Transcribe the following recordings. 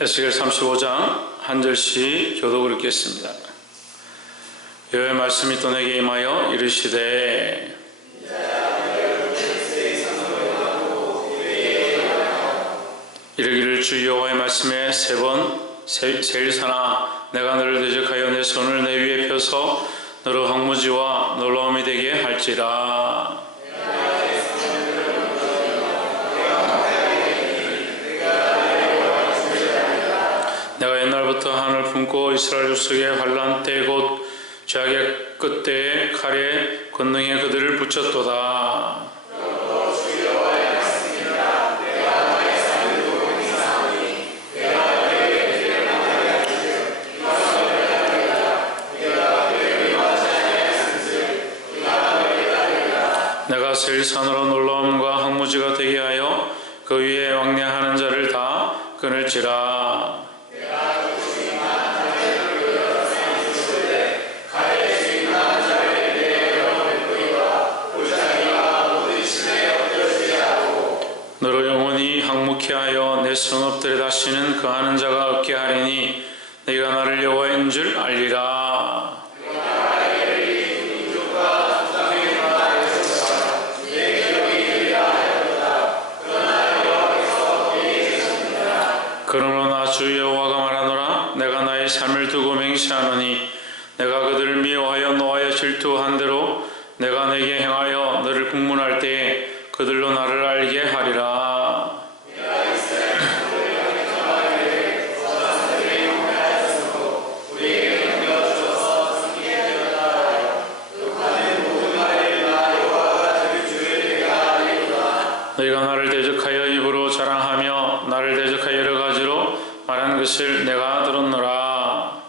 에스겔 35장 한 절씩 교독을 읽겠습니다. 여호와의 말씀이 또 내게 임하여 이르시되 이르기를 주 여호와의 말씀에 세일사나 내가 너를 대적하여 내 손을 내 위에 펴서 너로 황무지와 놀라움이 되게 할지라. 내가 옛날부터 한을 품고 이스라엘 족속의 환난 때 곧 죄악의 끝때에 칼에 권능에 그들을 붙였도다. 내가 세일산으로 놀라움과 황무지가 되게 하여 그 위에 왕래하는 자를 다 끊을지라. 너로 영원히 항목케 하여 내 성읍들에 다시는 거하는 자가 없게 하리니 네가 나를 여호와인 줄 알리라. 그러나 주 여호와가 말하노라. 내가 나의 삶을 두고 맹세하노니 내가 그들을 미워하여 노하여 질투한 대로 내가 내게 행하여 너를 국문할 때에 그들로 나를 알게 하리라. 너희가 나를 대적하여 입으로 자랑하며 나를 대적하여 여러 가지로 말한 것을 내가 들었노라.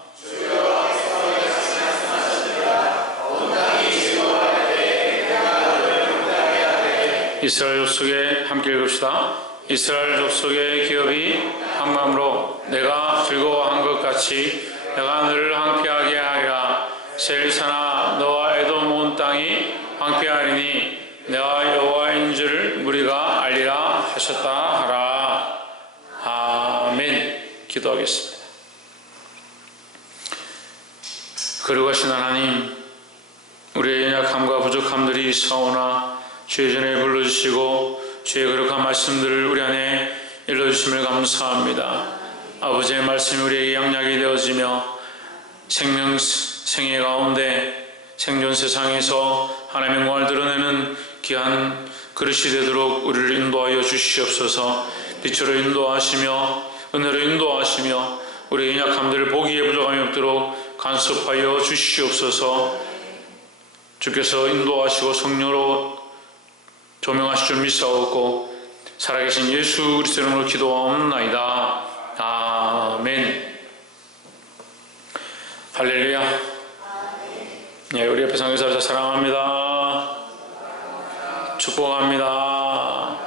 이스라엘 족속에 함께 읽읍시다. 이스라엘 족속의 기업이 한 마음으로 내가 즐거워한 것 같이 내가 너를 황폐하게 하리라. 세일사나 너와 에돔 온 땅이 황폐하리니 내가 여호와인 줄 무리가 알리라 하셨다 하라. 아멘. 기도하겠습니다. 거룩하신 하나님, 우리의 연약함과 부족함들이 있사오나 주의 전에 불러주시고 주의 거룩한 말씀들을 우리 안에 일러주심을 감사합니다. 아버지의 말씀이 우리에게 양약이 되어지며 생애 가운데 생존 세상에서 하나님의 영광을 드러내는 귀한 그릇이 되도록 우리를 인도하여 주시옵소서. 빛으로 인도하시며 은혜로 인도하시며 우리의 연약함들을 보기에 부족함이 없도록 간섭하여 주시옵소서. 주께서 인도하시고 성령으로 조명하실 줄 믿사오고 살아계신 예수 그리스도 이름으로 기도하옵나이다. 아멘. 할렐루야. 네, 우리 옆에 상교사를 사랑합니다. 축복합니다.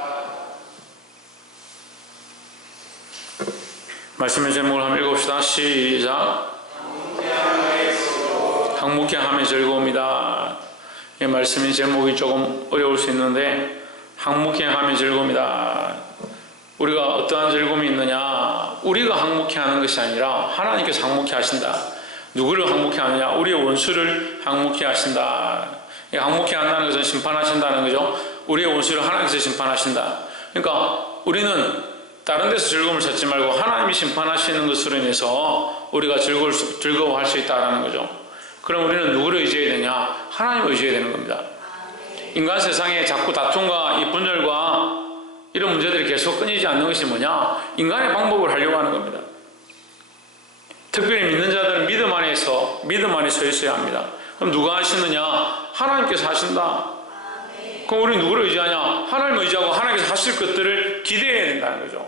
말씀의 제목을 한번 읽읍시다. 시작. 항목케 함의 즐거움이다. 이 말씀의 제목이 조금 어려울 수 있는데 항목케 함의 즐거움이다. 우리가 어떠한 즐거움이 있느냐? 우리가 항목케 하는 것이 아니라 하나님께서 항목케 하신다. 누구를 항목케 하느냐? 우리의 원수를 항목케 하신다. 항목케 한다는 것은 심판하신다는 거죠. 우리의 원수를 하나님께서 심판하신다. 그러니까 우리는 다른 데서 즐거움을 찾지 말고 하나님이 심판하시는 것으로 인해서 우리가 즐거워할 수 있다는 거죠. 그럼 우리는 누구를 의지해야 되냐? 하나님을 의지해야 되는 겁니다. 인간 세상에 자꾸 다툼과 이 분열과 이런 문제들이 계속 끊이지 않는 것이 뭐냐? 인간의 방법을 하려고 하는 겁니다. 특별히 믿는 자들은 믿음 안에 서 있어야 합니다. 그럼 누가 하시느냐? 하나님께서 하신다. 그럼 우리 누구를 의지하냐? 하나님을 의지하고 하나님께서 하실 것들을 기대해야 된다는 거죠.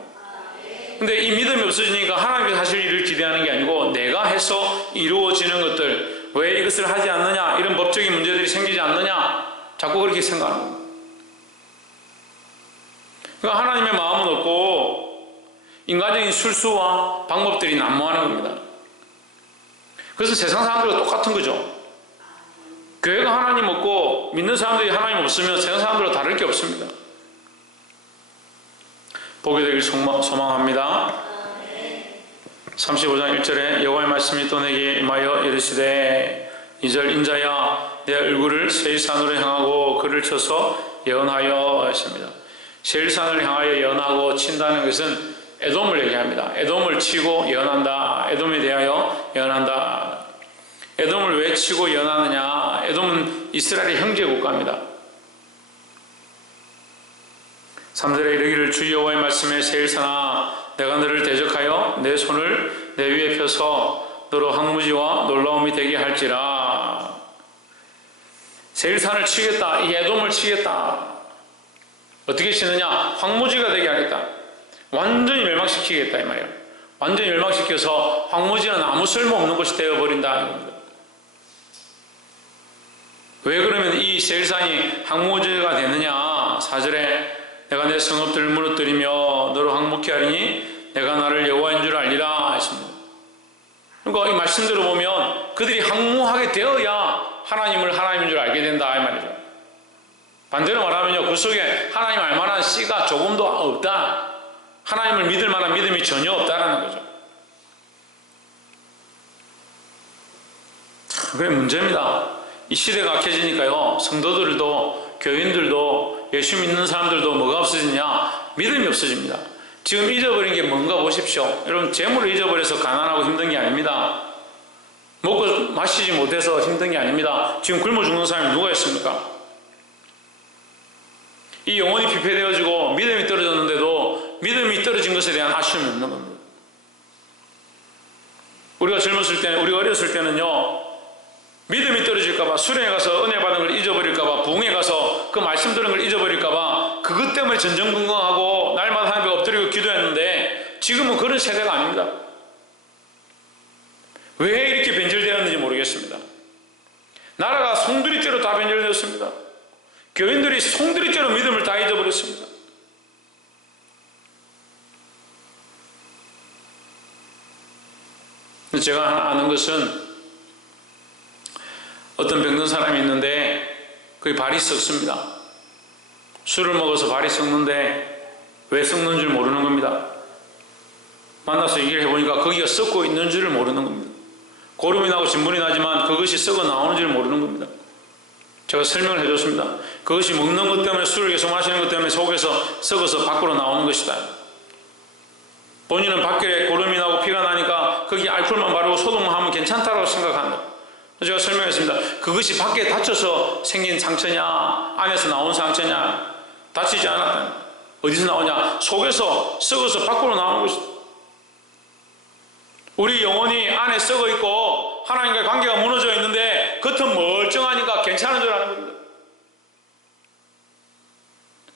근데 이 믿음이 없어지니까 하나님께서 하실 일을 기대하는 게 아니고 내가 해서 이루어지는 것들, 왜 이것을 하지 않느냐? 이런 법적인 문제들이 생기지 않느냐? 자꾸 그렇게 생각하는 겁니다. 그러니까 하나님의 마음은 없고 인간적인 술수와 방법들이 난무하는 겁니다. 그래서 세상 사람들과 똑같은 거죠. 교회가 하나님 없고 믿는 사람들이 하나님 없으면 세상 사람들과 다를 게 없습니다. 보게 되길 소망합니다. 35장 1절에 여호와의 말씀이 또 내게 임하여 이르시되 2절 인자야 내 얼굴을 세일산으로 향하고 그를 쳐서 예언하여 하십니다. 세일산을 향하여 예언하고 친다는 것은 에돔을 얘기합니다. 에돔을 치고 예언한다. 에돔에 대하여 예언한다. 에돔을 왜 치고 예언하느냐? 에돔은 이스라엘의 형제 국가입니다. 3절에 이르기를 주 여호와의 말씀에 세일산아 내가 너를 대적하여 내 손을 내 위에 펴서 너로 황무지와 놀라움이 되게 할지라. 세일산을 치겠다. 이 에돔을 치겠다. 어떻게 치느냐? 황무지가 되게 하겠다. 완전히 멸망시키겠다 이 말이에요. 완전히 멸망시켜서 황무지는 아무 쓸모없는 것이 되어버린다는 겁니다. 왜 그러면 이 세일산이 황무지가 되느냐? 4절에 내가 내 성읍들을 무너뜨리며 너로 황무케 하리니 내가 나를 여호와인 줄 알리라 했습니다. 그러니까 이 말씀대로 보면 그들이 황무하게 되어야 하나님을 하나님인 줄 알게 된다 이 말이죠. 반대로 말하면요, 그 속에 하나님 알만한 씨가 조금도 없다. 하나님을 믿을 만한 믿음이 전혀 없다라는 거죠. 그게 문제입니다. 이 시대가 악해지니까요, 성도들도 교인들도 예수 믿는 사람들도 뭐가 없어지냐? 믿음이 없어집니다. 지금 잊어버린 게 뭔가 보십시오. 여러분, 재물을 잊어버려서 가난하고 힘든 게 아닙니다. 먹고 마시지 못해서 힘든 게 아닙니다. 지금 굶어 죽는 사람이 누가 있습니까? 이 영혼이 피폐되어지고 믿음이 떨어졌는데도 믿음이 떨어진 것에 대한 아쉬움이 없는 겁니다. 우리가 젊었을 때는, 우리가 어렸을 때는요, 믿음이 떨어질까봐, 수련회 가서 은혜 받은 걸 잊어버릴까봐, 부흥회 가서 그 말씀 들은 걸 잊어버릴까봐 그것 때문에 전전긍긍하고 날마다 하나님 앞에 엎드리고 기도했는데 지금은 그런 세대가 아닙니다. 왜 이렇게 변질되었는지 모르겠습니다. 나라가 송두리째로 다 변질되었습니다. 교인들이 송두리째로 믿음을 다 잊어버렸습니다. 제가 아는 것은 어떤 병든 사람이 있는데 그게 발이 썩습니다. 술을 먹어서 발이 썩는데 왜 썩는 줄 모르는 겁니다. 만나서 얘기를 해보니까 거기가 썩고 있는 줄을 모르는 겁니다. 고름이 나고 진물이 나지만 그것이 썩어 나오는 줄 모르는 겁니다. 제가 설명을 해줬습니다. 그것이 먹는 것 때문에, 술을 계속 마시는 것 때문에 속에서 썩어서 밖으로 나오는 것이다. 본인은 밖에 고름이 나고 피가 나니까 거기 알코올만 바르고 소독만 하면 괜찮다고 생각한다. 제가 설명했습니다. 그것이 밖에 다쳐서 생긴 상처냐, 안에서 나온 상처냐, 다치지 않았다. 어디서 나오냐? 속에서 썩어서 밖으로 나오는 것이다. 우리 영혼이 안에 썩어 있고 하나님과의 관계가 무너져 있는데 겉은 멀쩡하니까 괜찮은 줄 아는 겁니다.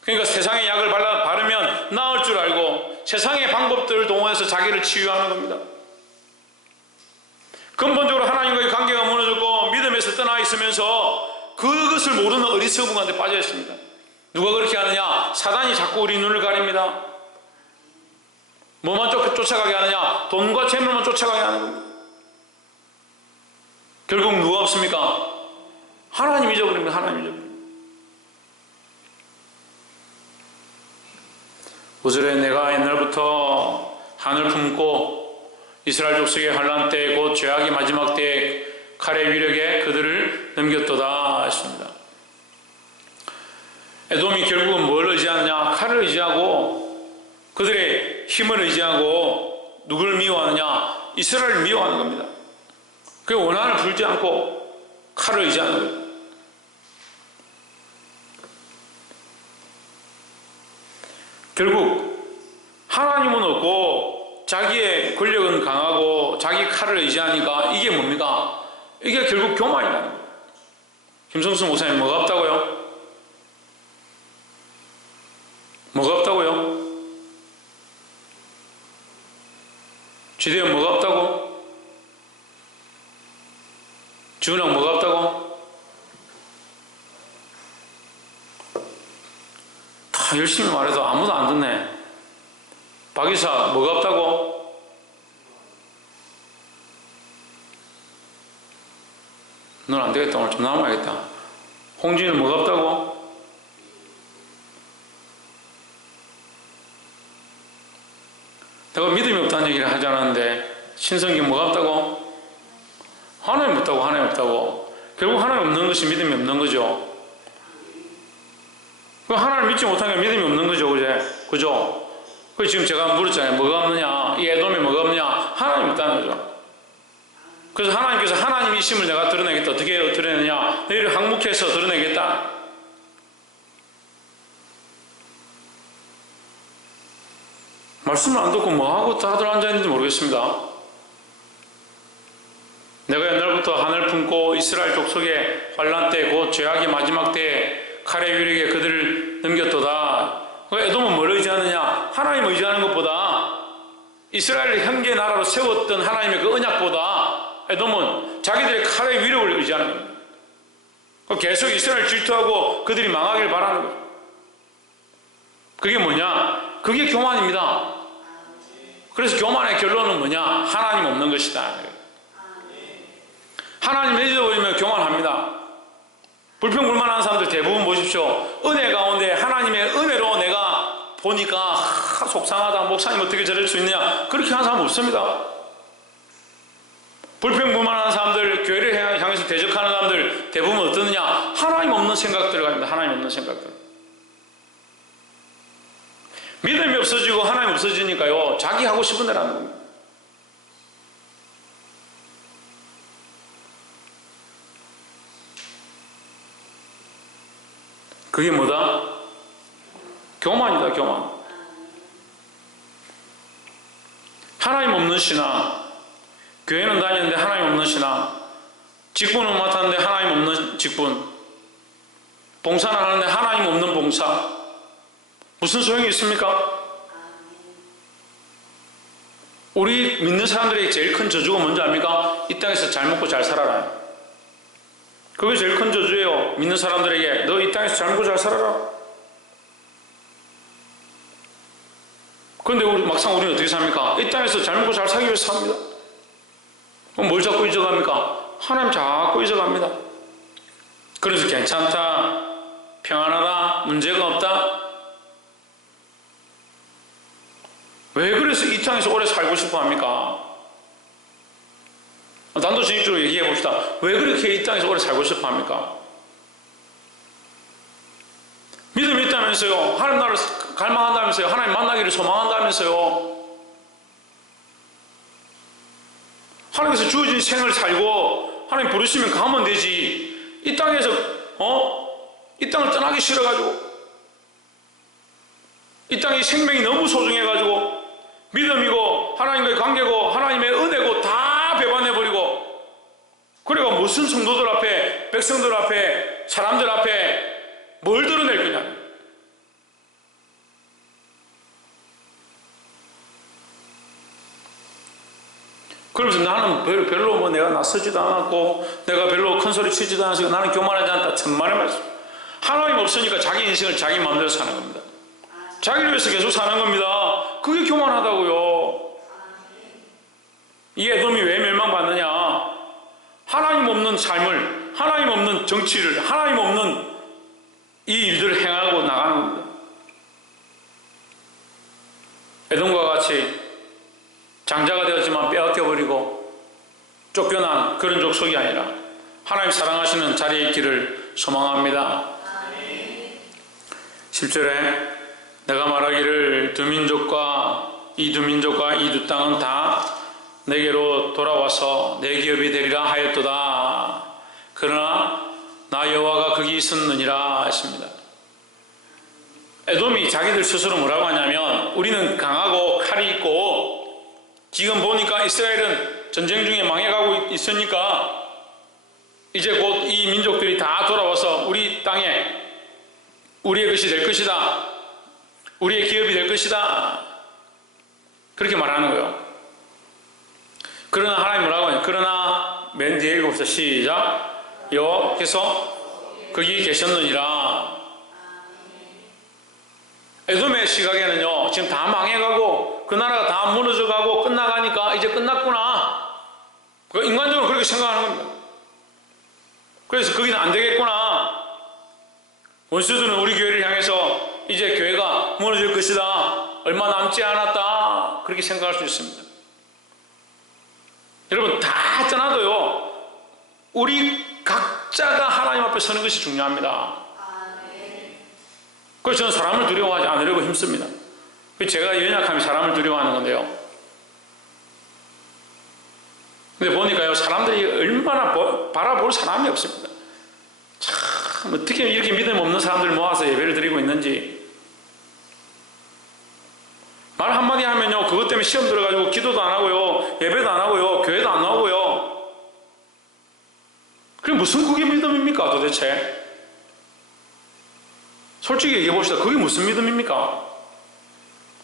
그러니까 세상의 약을 바르면 나을 줄 알고 세상의 방법들을 동원해서 자기를 치유하는 겁니다. 근본적으로 하나님과의 관계가 무너졌고 믿음에서 떠나 있으면서 그것을 모르는 어리석음한테 빠져 있습니다. 누가 그렇게 하느냐? 사단이 자꾸 우리 눈을 가립니다. 뭐만 쫓아가게 하느냐? 돈과 재물만 쫓아가게 하는 겁니다. 결국 누가 없습니까? 하나님 잊어버립니다. 하나님 잊어버립니다. 5절에 내가 옛날부터 한을 품고 이스라엘 족속의 환난 때 곧 죄악의 마지막 때에 칼의 위력에 그들을 넘겼도다 하십니다. 에돔이 결국은 뭘 의지하느냐? 칼을 의지하고 그들의 힘을 의지하고 누구를 미워하느냐? 이스라엘을 미워하는 겁니다. 그 원한을 풀지 않고 칼을 의지하는 거예요. 결국 하나님은 없고 자기의 권력은 강하고 자기 칼을 의지하니까 이게 뭡니까? 이게 결국 교만이라는 거예요. 김성수 목사님 뭐가 없다고요? 뭐가 없다고요? 지대현 뭐가 없다고? 지훈아 뭐가 없다고? 다 열심히 말해도 아무도 안 듣네. 박이사 뭐가 없다고? 넌 안 되겠다. 오늘 좀 남아야겠다. 홍진이는 뭐가 없다고? 내가 믿음이 없다는 얘기를 하지 않았는데 신성기 뭐가 없다고? 하나님 없다고, 하나님 없다고. 결국 하나님 없는 것이 믿음이 없는 거죠. 하나님 믿지 못하는 게 믿음이 없는 거죠, 그죠? 그래서 지금 제가 물었잖아요. 뭐가 없느냐? 이 에돔에 뭐가 없느냐? 하나님 없다는 거죠. 그래서 하나님께서 하나님의 이심을 내가 드러내겠다. 어떻게 드러내느냐? 너희를 항목해서 드러내겠다. 말씀을 안 듣고 뭐하고 다들 앉아있는지 모르겠습니다. 내가 옛날부터 하늘 품고 이스라엘 족속의 환란 때, 곧 죄악의 마지막 때에 칼의 위력에 그들을 넘겼도다. 에돔은 뭘 의지하느냐? 하나님 의지하는 것보다 이스라엘을 형제 나라로 세웠던 하나님의 그 언약보다 에돔은 자기들의 칼의 위력을 의지하는 겁니다. 계속 이스라엘 질투하고 그들이 망하길 바라는 거예요. 그게 뭐냐? 그게 교만입니다. 그래서 교만의 결론은 뭐냐? 하나님 없는 것이다. 하나님 잊어버리면 교만합니다. 불평불만하는 사람들 대부분 보십시오. 은혜 가운데 하나님의 은혜로 내가 보니까 속상하다. 목사님 어떻게 저럴 수 있느냐? 그렇게 하는 사람 없습니다. 불평불만하는 사람들, 교회를 향해서 대적하는 사람들 대부분 어떠느냐? 하나님 없는 생각들을 가집니다. 하나님 없는 생각들. 믿음이 없어지고 하나님 없어지니까요, 자기 하고 싶은 대로 하는 겁니다. 그게 뭐다? 교만이다, 교만. 하나님 없는 신앙. 교회는 다니는데 하나님 없는 신앙. 직분은 맡았는데 하나님 없는 직분. 봉사는 하는데 하나님 없는 봉사. 무슨 소용이 있습니까? 우리 믿는 사람들에게 제일 큰 저주가 뭔지 압니까? 이 땅에서 잘 먹고 잘 살아라. 그게 제일 큰 저주예요. 믿는 사람들에게 너 이 땅에서 잘 먹고 잘 살아라. 그런데 막상 우리는 어떻게 삽니까? 이 땅에서 잘 먹고 잘 살기 위해서 삽니다. 그럼 뭘 자꾸 잊어갑니까? 하나님 자꾸 잊어갑니다. 그래서 괜찮다, 평안하다, 문제가 없다. 왜 그래서 이 땅에서 오래 살고 싶어 합니까? 단도직입적으로 얘기해 봅시다. 왜 그렇게 이 땅에서 오래 살고 싶어 합니까? 믿음이 있다면서요. 하나님 나라를 갈망한다면서요. 하나님 만나기를 소망한다면서요. 하나님께서 주어진 생을 살고 하나님 부르시면 가면 되지. 이 땅에서 이 땅을 떠나기 싫어가지고, 이 땅이 생명이 너무 소중해가지고, 믿음이고 하나님과의 관계고 하나님의 은혜고 다 배반해버리고, 그리고 무슨 성도들 앞에, 백성들 앞에, 사람들 앞에 뭘 드러낼 거냐? 그러면서 나는 별로 뭐 내가 나서지도 않았고 내가 별로 큰 소리 치지도 않아서 나는 교만하지 않다. 천만의 말씀. 하나님 없으니까 자기 인생을 자기 마음대로 사는 겁니다. 자기를 위해서 계속 사는 겁니다. 그게 교만하다고요. 이 에돔이 왜 멸망받느냐? 하나님 없는 삶을, 하나님 없는 정치를, 하나님 없는 이 일들을 행하고 나가는 겁니다. 에돔과 같이 장자가 되었지만 빼앗겨버리고 쫓겨난 그런 족속이 아니라 하나님 사랑하시는 자리에 있기를 소망합니다. 10절에 내가 말하기를 두 민족과 이 두 땅은 다 내게로 돌아와서 내 기업이 되리라 하였도다. 그러나 나 여호와가 거기 있었느니라 하십니다. 에돔이 자기들 스스로 뭐라고 하냐면 우리는 강하고 칼이 있고 지금 보니까 이스라엘은 전쟁 중에 망해가고 있으니까 이제 곧 이 민족들이 다 돌아와서 우리 땅에 우리의 것이 될 것이다. 우리의 기업이 될 것이다. 그렇게 말하는 거예요. 그러나 하나님 뭐라고 하냐? 그러나 맨 뒤에 읽어봅시다. 시작. 여호와께서 거기 계셨느니라. 에돔의 시각에는요, 지금 다 망해가고 그 나라가 다 무너져가고 끝나가니까 이제 끝났구나. 인간적으로 그렇게 생각하는 겁니다. 그래서 거기는 안 되겠구나. 원수들은 우리 교회를 향해서 이제 교회가 무너질 것이다. 얼마 남지 않았다. 그렇게 생각할 수 있습니다. 우리 각자가 하나님 앞에 서는 것이 중요합니다. 그래서 저는 사람을 두려워하지 않으려고 힘씁니다. 제가 연약하면 사람을 두려워하는 건데요. 근데 보니까요, 사람들이 얼마나 바라볼 사람이 없습니다. 참, 어떻게 이렇게 믿음 없는 사람들 모아서 예배를 드리고 있는지. 말 한마디 하면요, 그것 때문에 시험 들어가지고 기도도 안 하고요, 예배도 안 하고요, 교회도 안 나오고요. 그게 무슨 그게 믿음입니까, 도대체? 솔직히 얘기해 봅시다. 그게 무슨 믿음입니까?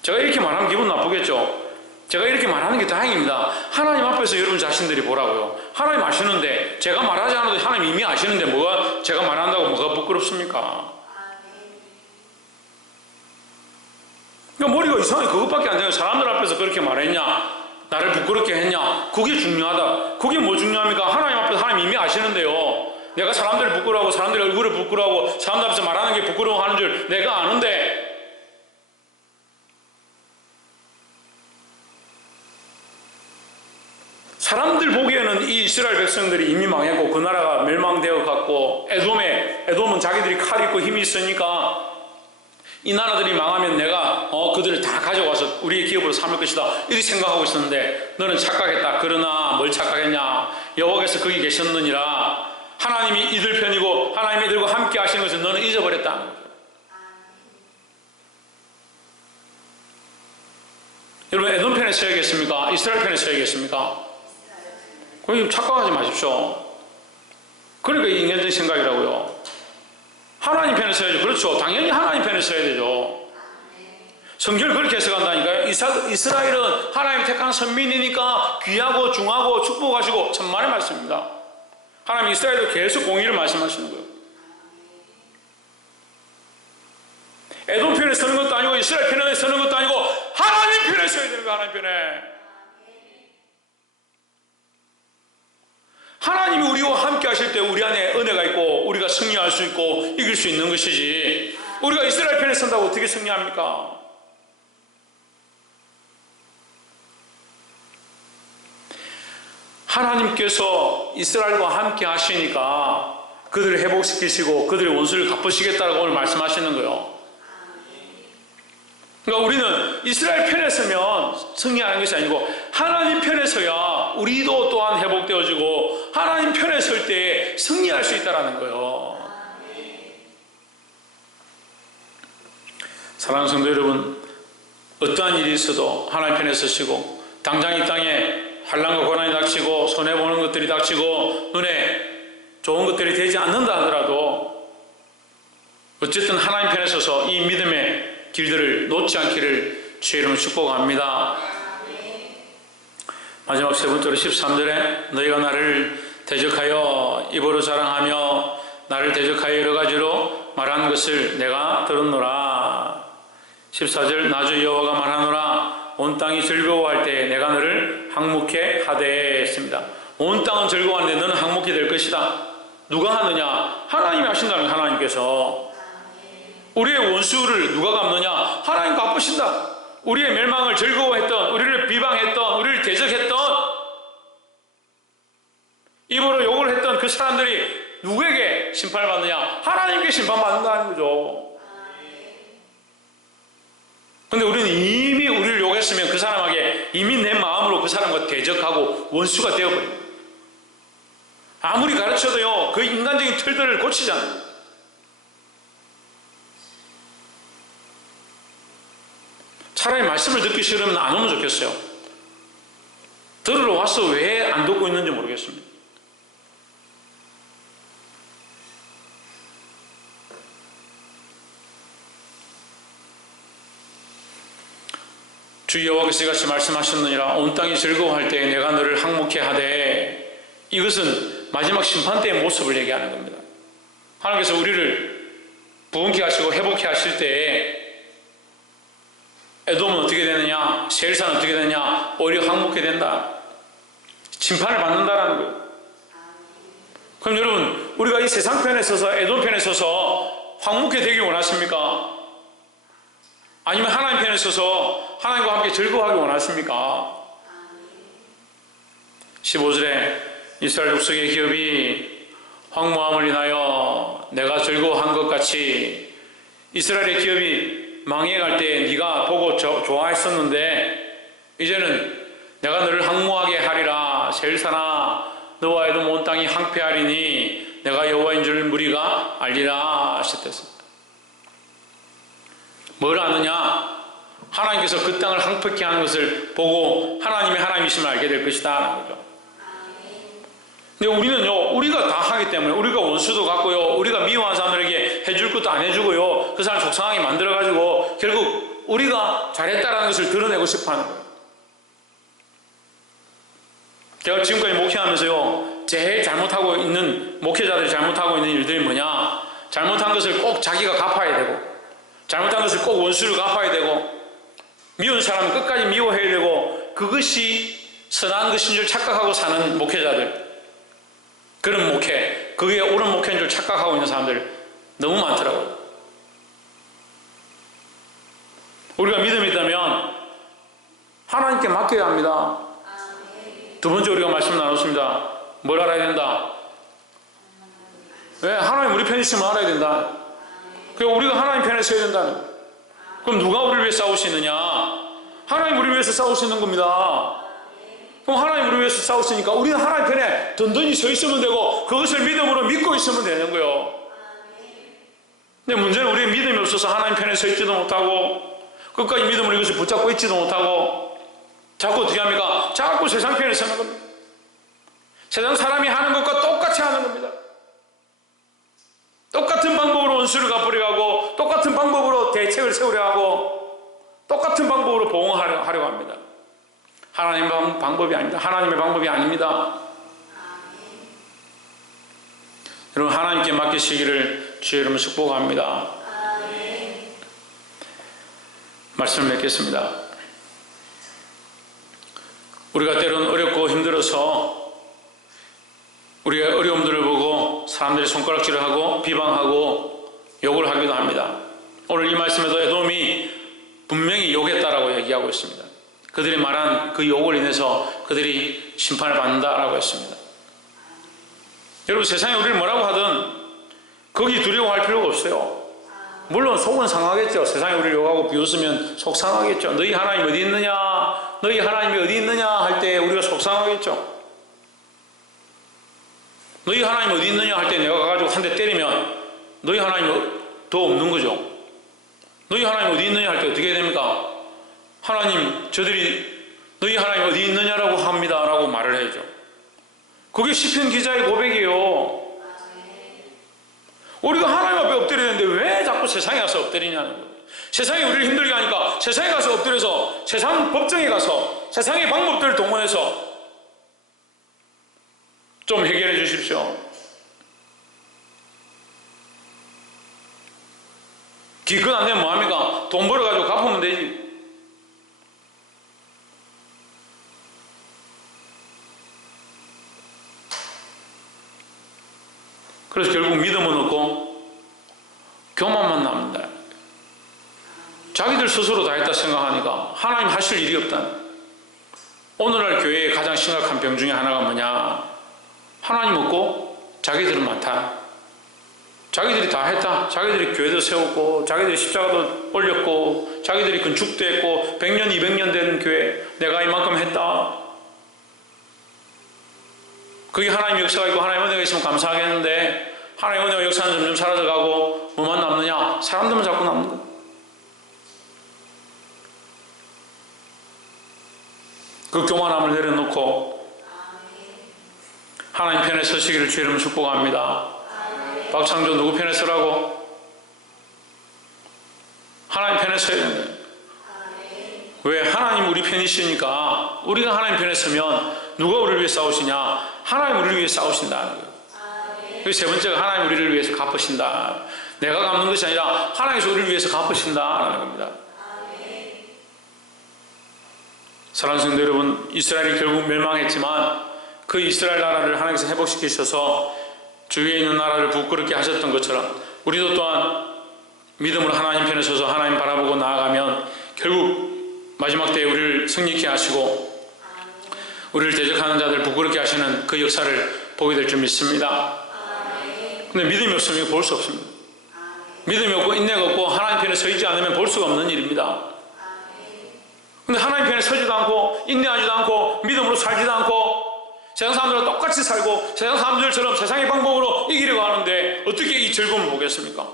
제가 이렇게 말하면 기분 나쁘겠죠? 제가 이렇게 말하는 게 다행입니다. 하나님 앞에서 여러분 자신들이 보라고요. 하나님 아시는데, 제가 말하지 않아도 하나님 이미 아시는데 뭐가 제가 말한다고 뭐가 부끄럽습니까? 그러니까 머리가 이상하게 그것밖에 안 돼요. 사람들 앞에서 그렇게 말했냐, 나를 부끄럽게 했냐, 그게 중요하다. 그게 뭐 중요합니까? 하나님 앞에서 하나님 이미 아시는데요. 내가 사람들을 부끄러워하고 사람들의 얼굴을 부끄러워하고 사람들 앞에서 말하는 게 부끄러워하는 줄 내가 아는데, 사람들 보기에는 이 이스라엘 백성들이 이미 망했고 그 나라가 멸망되어 갔고, 에돔은 자기들이 칼 있고 힘이 있으니까 이 나라들이 망하면 내가 그들을 다 가져와서 우리의 기업으로 삼을 것이다, 이렇게 생각하고 있었는데, 너는 착각했다. 그러나 뭘 착각했냐? 여호와께서 거기 계셨느니라. 하나님이 이들 편이고 하나님이 이들과 함께 하시는 것을 너는 잊어버렸다는 거죠. 여러분, 에돔 편에 서야겠습니까? 이스라엘 편에 서야겠습니까? 거기 착각하지 마십시오. 그러니까 인간적인 생각이라고요. 하나님 편에 서야죠. 그렇죠. 당연히 하나님 편에 서야 되죠. 성경을 그렇게 해석한다니까요. 이스라엘은 하나님 택한 선민이니까 귀하고 중하고 축복하시고, 천만의 말씀입니다. 하나님 이스라엘도 계속 공의를 말씀하시는 거예요. 에돔 편에 서는 것도 아니고 이스라엘 편에 서는 것도 아니고 하나님 편에 서야 되는 거예요. 하나님 편에. 하나님이 우리와 함께 하실 때 우리 안에 은혜가 있고 우리가 승리할 수 있고 이길 수 있는 것이지, 우리가 이스라엘 편에 선다고 어떻게 승리합니까? 하나님께서 이스라엘과 함께 하시니까 그들을 회복시키시고 그들의 원수를 갚으시겠다고 오늘 말씀하시는 거예요. 그러니까 우리는 이스라엘 편에 서면 승리하는 것이 아니고 하나님 편에 서야 우리도 또한 회복되어지고 하나님 편에 설 때 승리할 수 있다는 거예요. 사랑하는 성도 여러분, 어떠한 일이 있어도 하나님 편에 서시고, 당장 이 땅에 환난과 고난이 닥치고 손해보는 것들이 닥치고 눈에 좋은 것들이 되지 않는다 하더라도 어쨌든 하나님 편에 서서 이 믿음의 길들을 놓지 않기를 주의 이름으로 축복합니다. 마지막 세 번째로 13절에 너희가 나를 대적하여 입으로 자랑하며 나를 대적하여 여러 가지로 말하는 것을 내가 들었노라. 14절 나 주 여호와가 말하노라. 온 땅이 즐거워할 때 내가 너를 항목해 하되 했습니다. 온 땅은 즐거워하는데 너는 항목이 될 것이다. 누가 하느냐? 하나님이 하신다는 거예요. 하나님께서. 우리의 원수를 누가 갚느냐? 하나님 갚으신다. 우리의 멸망을 즐거워했던, 우리를 비방했던, 우리를 대적했던, 입으로 욕을 했던 그 사람들이 누구에게 심판을 받느냐? 하나님께 심판받는다는 거죠. 근데 우리는 이미 우리를 욕했으면 그 사람에게 이미 내 마음으로 그 사람과 대적하고 원수가 되어버립니다. 아무리 가르쳐도요, 그 인간적인 틀들을 고치지 않아요. 차라리 말씀을 듣기 싫으면 안 오면 좋겠어요. 들으러 와서 왜 안 듣고 있는지 모르겠습니다. 주 여호와께서 이같이 말씀하셨느니라. 온 땅이 즐거워할 때에 내가 너를 항목해 하되. 이것은 마지막 심판 때의 모습을 얘기하는 겁니다. 하나님께서 우리를 부흥케 하시고 회복케 하실 때에 에돔은 어떻게 되느냐, 세일사는 어떻게 되느냐, 오히려 항목해 된다. 심판을 받는다라는 거예요. 그럼 여러분, 우리가 이 세상 편에 서서 에돔 편에 서서 황묵해 되길 원하십니까? 아니면 하나님 편에 서서 하나님과 함께 즐거워하기 원하십니까? 15절에 이스라엘 족속의 기업이 황무함을 인하여 내가 즐거워한 것 같이 이스라엘의 기업이 망해갈 때 네가 보고 좋아했었는데 이제는 내가 너를 황무하게 하리라. 셀사나 너와 에돔 온 땅이 황폐하리니 내가 여호와인 줄 무리가 알리라 하셨습니다. 뭘 아느냐? 하나님께서 그 땅을 황폐케 하는 것을 보고 하나님의 하나님이심을 알게 될 것이다 하는 거죠. 근데 우리는요, 우리가 다 하기 때문에 우리가 원수도 갖고요, 우리가 미워한 사람들에게 해줄 것도 안 해주고요, 그 사람 속상하게 만들어가지고 결국 우리가 잘했다라는 것을 드러내고 싶어 하는 거예요. 제가 지금까지 목회하면서요, 제일 잘못하고 있는, 목회자들이 잘못하고 있는 일들이 뭐냐? 잘못한 것을 꼭 자기가 갚아야 되고, 잘못한 것을 꼭 원수를 갚아야 되고, 미운 사람은 끝까지 미워해야 되고, 그것이 선한 것인 줄 착각하고 사는 목회자들, 그런 목회, 그게 옳은 목회인 줄 착각하고 있는 사람들 너무 많더라고요. 우리가 믿음이 있다면 하나님께 맡겨야 합니다. 두 번째 우리가 말씀 나눴습니다. 뭘 알아야 된다? 왜? 하나님 우리 편에 있으면 알아야 된다. 그리고 우리가 하나님 편에 서야 된다는 거예요. 그럼 누가 우리를 위해 싸우시느냐? 하나님 우리를 위해서 싸우시는 겁니다. 그럼 하나님 우리를 위해서 싸우시니까 우리는 하나님 편에 든든히 서 있으면 되고 그것을 믿음으로 믿고 있으면 되는 거예요. 근데 문제는 우리의 믿음이 없어서 하나님 편에 서 있지도 못하고 끝까지 믿음으로 이것을 붙잡고 있지도 못하고 자꾸 어떻게 합니까? 자꾸 세상 편에 서는 겁니다. 세상 사람이 하는 것과 똑같이 하는 겁니다. 똑같은 방법으로 원수를 갚으려 하고 똑같은 방법으로 대책을 세우려 하고 똑같은 방법으로 보응하려고 합니다. 하나님의 방법이 아닙니다. 하나님의 방법이 아닙니다. 여러분, 하나님께 맡기시기를 주의 이름으로 축복합니다. 말씀을 맺겠습니다. 우리가 때론 어렵고 힘들어서 우리의 어려움들을 보고 사람들이 손가락질을 하고 비방하고 욕을 하기도 합니다. 오늘 이 말씀에도 에돔이 분명히 욕했다라고 얘기하고 있습니다. 그들이 말한 그 욕을 인해서 그들이 심판을 받는다라고 했습니다. 여러분, 세상에 우리를 뭐라고 하든 거기 두려워할 필요가 없어요. 물론 속은 상하겠죠. 세상에 우리를 욕하고 비웃으면 속 상하겠죠. 너희 하나님 어디 있느냐, 너희 하나님이 어디 있느냐 할 때 우리가 속상하겠죠. 너희 하나님 어디 있느냐 할 때 내가 가가지고 한 대 때리면 너희 하나님 더 없는 거죠. 너희 하나님 어디 있느냐 할 때 어떻게 해야 됩니까? 하나님, 저들이 너희 하나님 어디 있느냐라고 합니다 라고 말을 해야죠. 그게 시편 기자의 고백이에요. 우리가 하나님 앞에 엎드려야 되는데 왜 자꾸 세상에 가서 엎드리냐는 거예요. 세상이 우리를 힘들게 하니까 세상에 가서 엎드려서 세상 법정에 가서 세상의 방법들을 동원해서 좀 해결해 주십시오. 기껏 안 되면 뭐합니까? 돈 벌어가지고 갚으면 되지. 그래서 결국 믿음은 없고 교만만 남는다. 자기들 스스로 다 했다 생각하니까 하나님 하실 일이 없다. 오늘날 교회의 가장 심각한 병 중에 하나가 뭐냐? 하나님 없고 자기들은 많다. 자기들이 다 했다. 자기들이 교회도 세웠고 자기들이 십자가도 올렸고 자기들이 건축도 했고 100년 200년 되는 교회 내가 이만큼 했다. 그게 하나님 역사가 있고 하나님 은혜가 있으면 감사하겠는데 하나님 은혜가 역사는 점점 사라져가고 뭐만 남느냐? 사람들만 자꾸 남는 거야. 그 교만함을 내려놓고 하나님 편에 서시기를 주의 이름으로 축복합니다. 박창조 누구 편에 서라고? 하나님 편에 서야 된다. 왜? 하나님 우리 편이시니까 우리가 하나님 편에 서면 누가 우리를 위해 싸우시냐? 하나님 우리를 위해 싸우신다는 거예요. 그 세 번째가 하나님 우리를 위해서 갚으신다. 내가 갚는 것이 아니라 하나님께서 우리를 위해서 갚으신다라는 겁니다. 사랑하는 성도 여러분, 이스라엘이 결국 멸망했지만 그 이스라엘 나라를 하나님께서 회복시키셔서 주위에 있는 나라를 부끄럽게 하셨던 것처럼 우리도 또한 믿음으로 하나님 편에 서서 하나님 바라보고 나아가면 결국 마지막 때에 우리를 승리케 하시고 우리를 대적하는 자들 부끄럽게 하시는 그 역사를 보게 될 줄 믿습니다. 근데 믿음이 없으면 볼 수 없습니다. 믿음이 없고 인내가 없고 하나님 편에 서있지 않으면 볼 수가 없는 일입니다. 근데 하나님 편에 서지도 않고 인내하지도 않고 믿음으로 살지도 않고 세상 사람들과 똑같이 살고 세상 사람들처럼 세상의 방법으로 이기려고 하는데 어떻게 이 즐거움을 보겠습니까?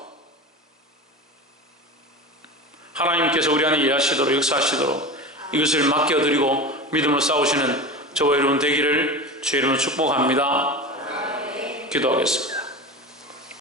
하나님께서 우리 안에 일하시도록 역사하시도록 이것을 맡겨드리고 믿음으로 싸우시는 저와 여러분 되기를 주의 이름으로 축복합니다. 기도하겠습니다.